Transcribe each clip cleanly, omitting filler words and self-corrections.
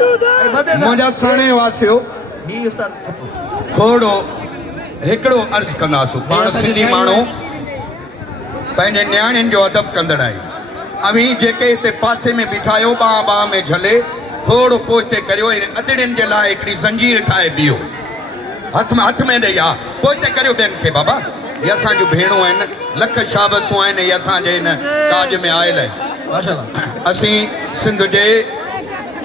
मुंहिंजा साणे वासियो ही उस्ताद थोड़ो हिकिड़ो अर्ज़ कंदासीं। पाण सिंधी माण्हू पंहिंजे न्याणियुनि जो अदब कंदड़ आहे। अवी जेके हिते पासे में बीठा आहियो बाह बाह में झले थोड़ो पोइ हिते करियो। अदड़ियुनि जे लाइ हिकिड़ी ज़ंजीर ठाहे बीहो, हथ में ॾेई आ पोइ हिते करियो ॿियनि खे। बाबा ये असांजूं भेणूं आहिनि, लख शाबसूं आहिनि, ये असांजे हिन काज में आयल आहिनि। माशाअल्लाह असीं सिंध जे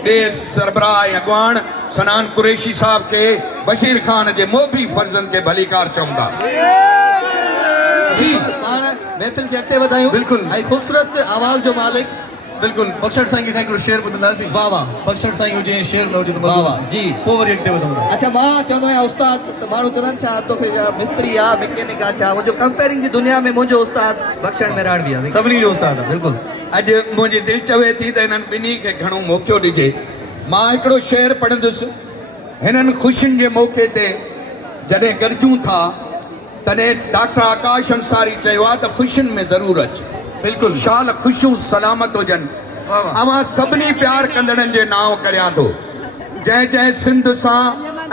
ॿिए सरबराह ऐं अॻवान सनान कुरैशी साहब के बशीर खान जे मोबी फर्जन के भलीकार चवंदा। जी महफिल के अॻिते वधायूं। बिल्कुलु ऐं ख़ूबसूरत आवाज़ जो मालिक बिल्कुल बख्शड़ साईं खे हिकिड़ो शेर ॿुधंदासीं। वाह वाह। बख्शड़ साईं हुजे शेर न हुजे त वाह वाह जी पोइ वरी अॻिते वधूं। अच्छा मां चवंदो आहियां उस्ताद त माण्हू चवंदा आहिनि छा तोखे मिस्त्री आहे मैकेनिक आहे छा, मुंहिंजो कंपेयरिंग जी दुनिया में मुंहिंजो उस्ताद बख्शड़ मेराणवी आहे। सभिनी जो उस्ताद आहे। बिल्कुलु अॼु मुंहिंजी दिलि चवे थी त हिननि ॿिन्ही खे घणो मौक़ो ॾिजे। मां हिकिड़ो शेर पढ़ंदुसि। हिननि ख़ुशियुनि जे मौक़े ते जॾहिं गॾिजूं था तॾहिं डॉक्टर आकाश अंसारी चयो आहे त ख़ुशियुनि में ज़रूरु अचु। बिल्कुलु शाल ख़ुशियूं सलामत हुजनि। अवां सभिनी प्यार कंदड़नि जे नाव करियां थो। जंहिं जंहिं सिंध सां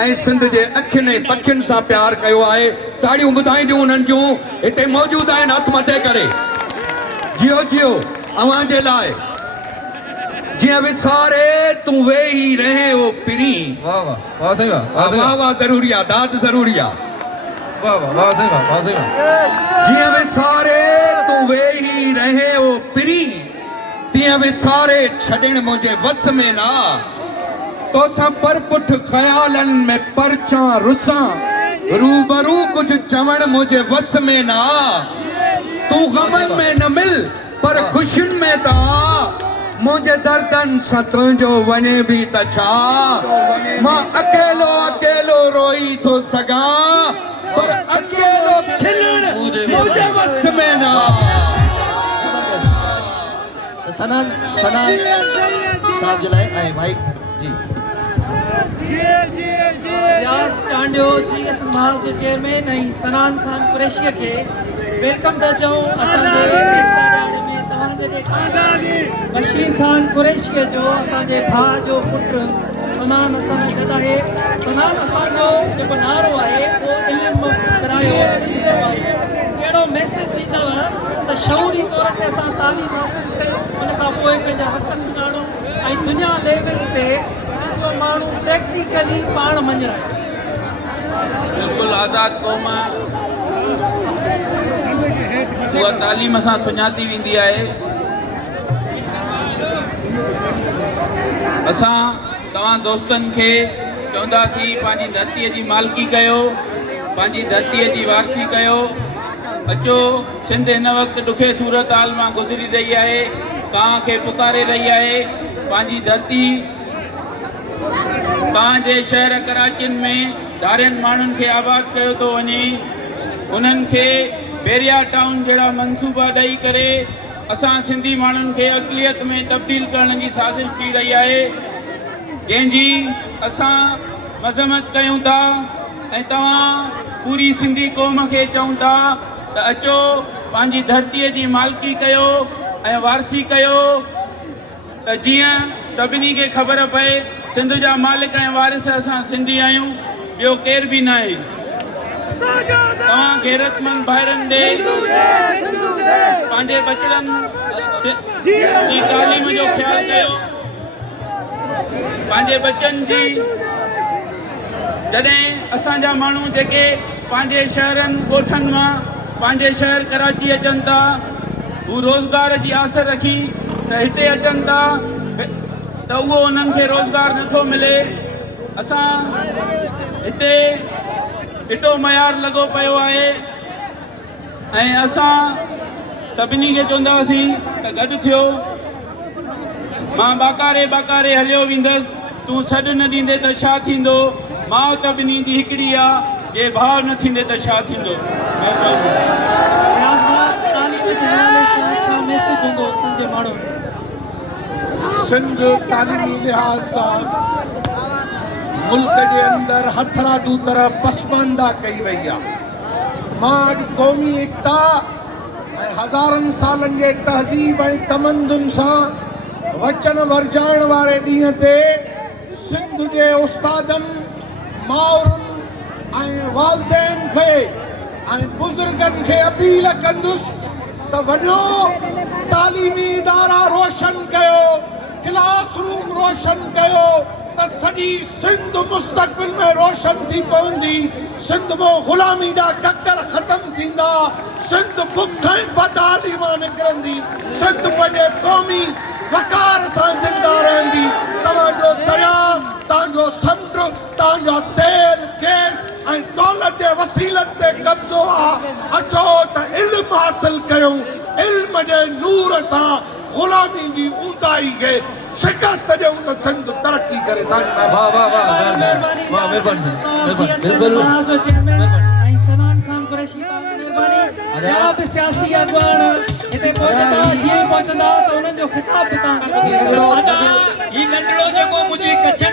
ऐं सिंध जे अखियुनि ऐं पखियुनि सां प्यार कयो आहे, ताड़ियूं ॿुधाईंदियूं उन्हनि जूं हिते मौजूदु आहिनि। हथ मथे करे जियो जियो अवां जे लाइ। जियां विसारे तूं वेही रहे ओ पिरी। वाह वाह वाह सही वाह वाह वाह ज़रूरी आहे, दाद ज़रूरी आहे। वाह वाह वाह सही वाह सही वाह। जियां विसारे तूं वेही रहे ओ पिरी, तियां विसारे छॾण मुंहिंजे वस में ना। तोसां परपुठ ख़यालनि में परचां रुसां, रूबरू कुझु चवण मुंहिंजे वस में ना। तूं गमनि में न मिल पर ख़ुशियुनि में त आ। मुंहिंजे दर्दनि सां तुंहिंजो वञे बि त छा। मां अकेलो अकेलो रोई थो सघां पर अकेलो खिलण मुंहिंजे वस में न आ। सनान साहब जे लाइ ऐं भाई जी व्यास चांडियो जी समाज जे चेयरमैन ऐं सनान खान कुरैशीअ खे वेलकम था चऊं। असांजे इक़्तिदार में तव्हांजे बशीर खान कुरैशीअ जो असांजे भाउ जो पुटु सनान असांजा गॾु आहे। सनान असांजो जेको नारो आहे उहो इल्मु करायो सिंध सवारी। अहिड़ो मैसेज ॾींदव त शऊरी तौर ते असां तालीम हासिल कयूं, उन खां पोइ पंहिंजा हक़ सुञाणूं ऐं दुनिया लेवल ते सॼो माण्हू प्रैक्टिकली पाण मञराए। बिल्कुलु आज़ाद क़ौम उहा तालीम सां सुञाती वेंदी आहे। असां तव्हां दोस्तनि खे चवंदासीं पंहिंजी धरतीअ जी मालिकी कयो, पंहिंजी धरतीअ जी वारसी कयो। अचो सिंध हिन वक़्तु ॾुखे सूरत हाल मां गुज़री रही आहे, तव्हां खे पुकारे रही आहे। पंहिंजी धरती तव्हांजे शहर कराचियुनि में धारियनि माण्हुनि खे आबाद कयो थो वञे। उन्हनि खे बेरिया टाउन जहिड़ा मनसूबा ॾेई करे असां सिंधी माण्हुनि खे अक़लियत में तब्दील करण जी साज़िश थी रही आहे, जंहिंजी असां मज़म्मत कयूं था। ऐं तव्हां पूरी सिंधी क़ौम खे चऊं था त अचो पंहिंजी धरतीअ जी मालिकी कयो ऐं वारसी कयो, त जीअं सभिनी खे ख़बर पए सिंध जा मालिक ऐं वारिस असां सिंधी आहियूं, ॿियो केर बि न आहे। तव्हां गैरतमंद भाइरनि ॾे पंहिंजे बचड़नि जी तालीम जो ख़्यालु कयो। पंहिंजे बचनि जी जॾहिं असांजा माण्हू जेके पंहिंजे शहरनि ॻोठनि मां पंहिंजे शहर कराची अचनि था, हू रोज़गार जी आस रखी त हिते अचनि था त उहो उन्हनि खे रोज़गार नथो मिले। असां हिते ॾिठो मयार लॻो पियो आहे ऐं असां सभिनी खे चवंदासीं त गॾु थियो। मां बाकारे बाकारे हलियो वेंदुसि, तूं सॾु न ॾींदे त छा थींदो। माउ त ॿिन्ही जी हिकिड़ी आहे, जे भाउ न थींदे त छा थींदो। सिंध तालीमी लिहाज सां मुल्क जे अंदरि हथरादू तरह पसमानदा कई वई आहे। मां अॼु क़ौमी एकता ऐं हज़ारनि सालनि जे तहज़ीब ऐं तमंदुन सां वचन वरजाइण वारे ॾींहं ते सिंध जे उस्तादनि माउरनि ऐं वालदेन खे ऐं बुज़ुर्गनि खे अपील कंदुसि त वञो तालीमी इदारा रोशन कयो क्लास रूम रोशन कयो त सॼी सिंध मुस्तक़बिल में रोशन थी पवंदी सिंध में ग़ुलामी जा ककर ख़तम थींदा सिंध बुख ऐं बदहाली मां निकिरंदी सिंध पंहिंजे क़ौमी वकार सां ज़िंदा रहंदी तव्हांजो दरिया तव्हांजो समुंड तव्हांजा तेल गैस ऐं दौलत जे वसीलनि ते कब्ज़ो आहे अचो त इल्मु हासिल कयूं इल्म जे नूर सां ग़ुलामी जी ऊंदाई खे शिकस्त ॾियूं त सिंध तरक़ी करे तव्हांजी वाह वाह वाह वाह वाह महिरबानी साईं बिल्कुलु चेयरमैन ऐं सनान खान कुरैशी महिरबानी ॿिया बि सियासी अॻुवान हिते पहुचंदा जीअं ई पहुचंदा त उन्हनि जो ख़िताब बि तव्हां ही नंढड़ो जेको मुंहिंजी कच्छनि